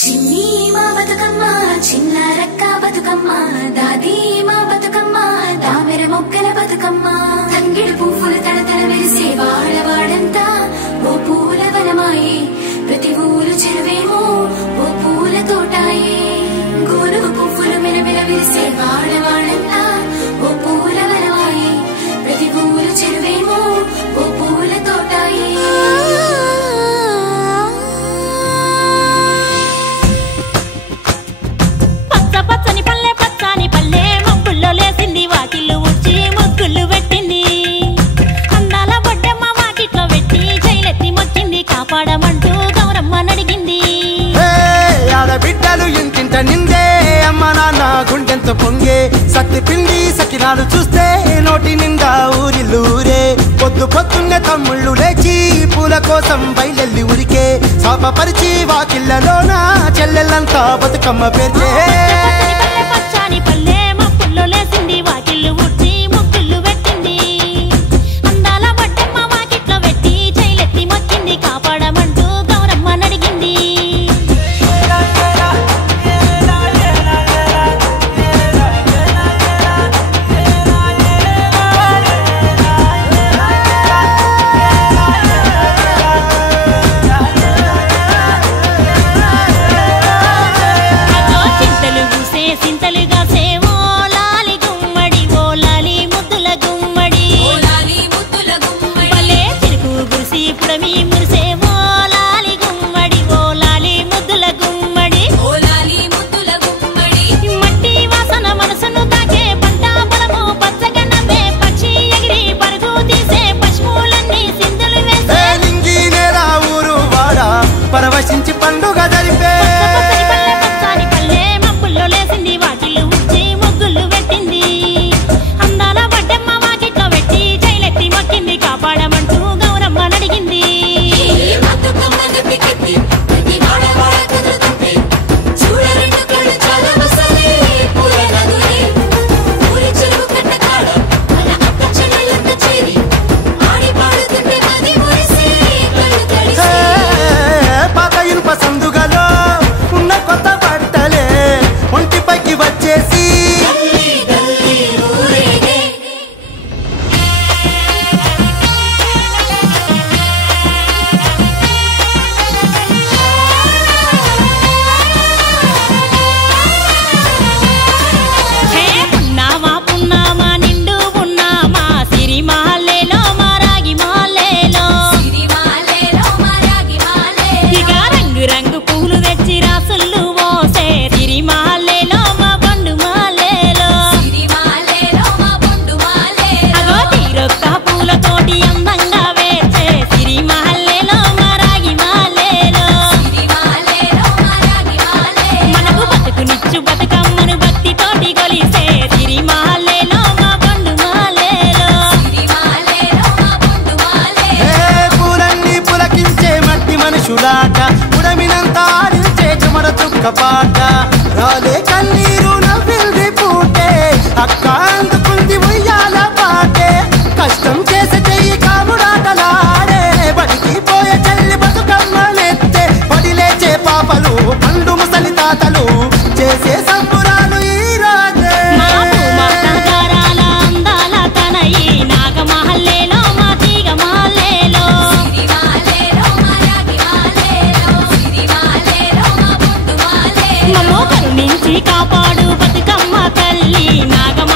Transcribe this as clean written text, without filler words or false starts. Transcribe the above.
చిన్ని మా బతుకమ్మ చిన్న రక్క బతుకమ్మ దాది మా బతుకమ్మ దామెర మొగ్గల బతుకమ్మ తంగిడు పువ్వుల తడతడ మెరిసే వాడవాడంతా ఓ పూల వనమాయే ప్రతి ఊరు చెరువేమో ఓ పూల తోటాయే గోరు పువ్వులు మెరమెర విరిసే వాడవాడంతా ఓ పూల వనమాయే ప్రతి ఊరు చెరువేమో ఓ పూల తోటాయే పచ్చని పల్లె పచ్చని పల్లె మబ్బుల్లో లేసింది వాకిళ్ళు ఉచ్చి ముగ్గులు పెట్టింది అందాల బొడ్డమ్మ వాకిట్లో పెట్టి జైలెత్తి మొక్కింది కాపాడమంటూ గౌరమ్మ నడిగింది ఆడబిడ్డలు ఇంటింట నిందే అమ్మ నాన్న గుండెంతో పొంగే సత్తి పిండి సకినాలు చూస్తే నోటి నిండా ఊరిల్లూరే పొద్దు పొద్దున్నే తమ్ముళ్ళు లేచి పూల కోసం బయలెల్లి ఉరికే శాపపరిచి వాకిళ్ళలోన చెల్లెళ్ళంతా బతుకమ్మ పేర్చే పచ్చని పల్లె మబ్బుల్లో లేసింది వాకిళ్ళు ఉచ్చి ముగ్గులు పెట్టింది అందాల బొడ్డమ్మ వాకిట్లో పెట్టి జైలెత్తి మొక్కింది కాపాడమంటూ గౌరమ్మ నడిగింది పరవశించి పండుగ జరిపే పచ్చని పల్లె మబ్బుల్లో లేసింది వాకిళ్ళు ఉచ్చి ముగ్గులు పెట్టింది అందాల బొడ్డమ్మ వాకిట్లో పెట్టి జైలెత్తి మొక్కింది కాపాడమంటూ గౌరమ్మ నడిగింది సందుగలో ఉన్న కొత్త బట్టలే ఒంటిపైకి వచ్చేసి పున్నామా పున్నామా నిండు పున్నామా సిరి మాలేలో మారాగి మాలేలో ఇక రంగు రంగు పూలు తెచ్చి రాసులు మోసే సిరి మాలేలో మా బండు మాలేలో అగో తీరొక్క పూలతోటి అందంగా వేచే సిరి మాలేలో మారాగి మాలేలో మనకు బతుకునిచ్చు బతుకమ్మను భక్తితోటి కొలిసే సిరి మాలేలో మా బండు మాలేలో పూలన్నీ పులకించే మట్టి మనుషులాట ఉడమినంతా ఆడించే చెమర చుక్కపాట రాలే కన్నీరు నవ్వింది పూటే అక్క అందుకుంది ఉయ్యాల పాటే కష్టం చేసే చెయ్యి కాముడాటలాడే బడికి పోయే చెల్లి బతుకమ్మనెత్తే పడి లేచే పాపలు పండు ముసలి తాతలు చేసే సంబురాలు ఈ రాజే మాతాగారాల అందాల తనయి నాగమహల్లేలో మా తీగ మాలేలో మమ్మో కరుణించి కాపాడు బతుకమ్మ తల్లి నాగమ